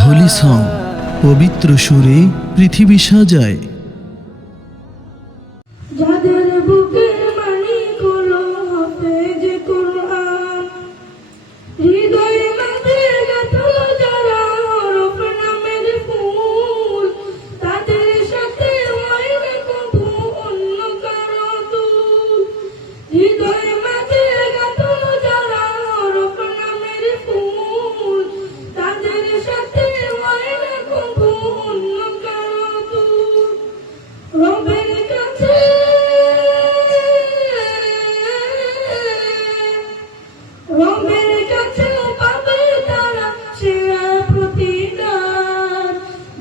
Holi song পবিত্র সুরে পৃথিবী সাজায়। যাদের বুকের মানি হলো হাফেজ কুরআন, হৃদয়ে মাঝে গাঁথলো যারা হরফ নামের ফুল, তাদের সাথে হয় না কভু অন্য কারো তুল। হৃদয়ে মাঝে গাঁথলো যারা হরফ নামের ফুল, তাদের সাথে হয় না কভু অন্য কারো তুল। রবের কাছে পাবে তারা সেরা প্রতিদান,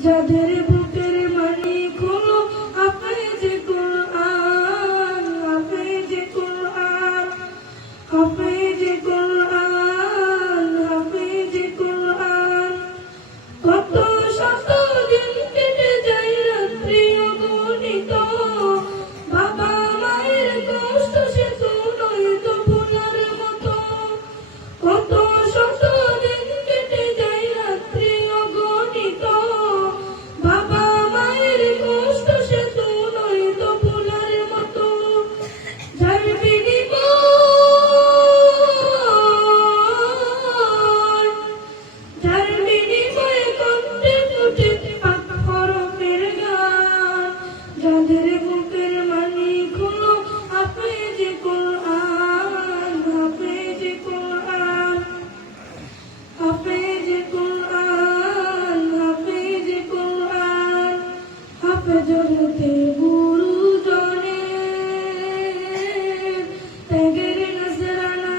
যাদের বুকের মানিক হলো হাফেজ কুরআন, হাফেজ কুরআন, হাফেজ কুরআন, হাফেজ কুরআন। কত শত দিন কেটে যায় রাত্রি অগণিত, বাবা মায়ের কষ্ট সে তো নয়তো ভুলার মতো। কত শত দিন কেটে যায় রাত্রি অগণিত, বাবা মায়ের কষ্ট সে তো নয়তো ভুলার মতো। যার বিনিময়ে কণ্ঠে ফুটে পাক হরফের গান, যাদের বুকের মানিক হলো হাফেজ কুরআন, হাফেজ কুরআন, হাফেজ কুরআন, হাফেজ কুরআন। হাফেজ হতে গুরুজনের ত্যাগের নজরানা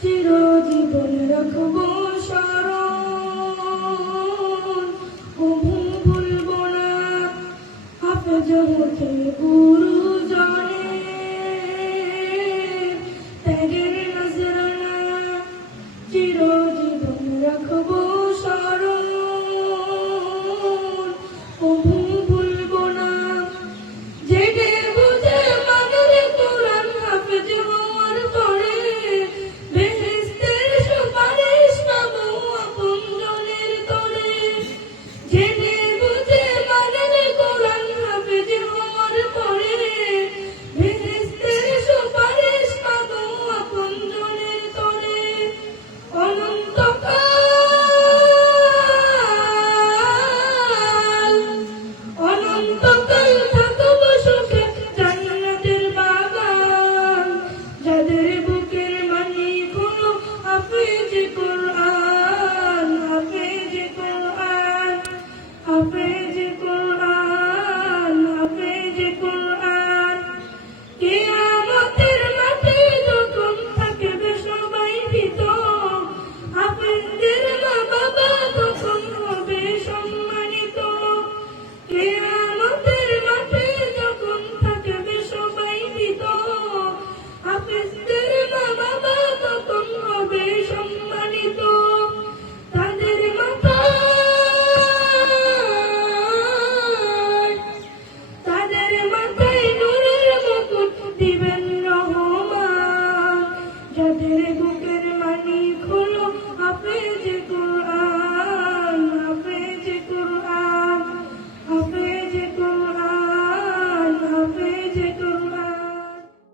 চিরজীবন রাখবো স্মরণ, কভু ভুলব না। হাফেজ হতে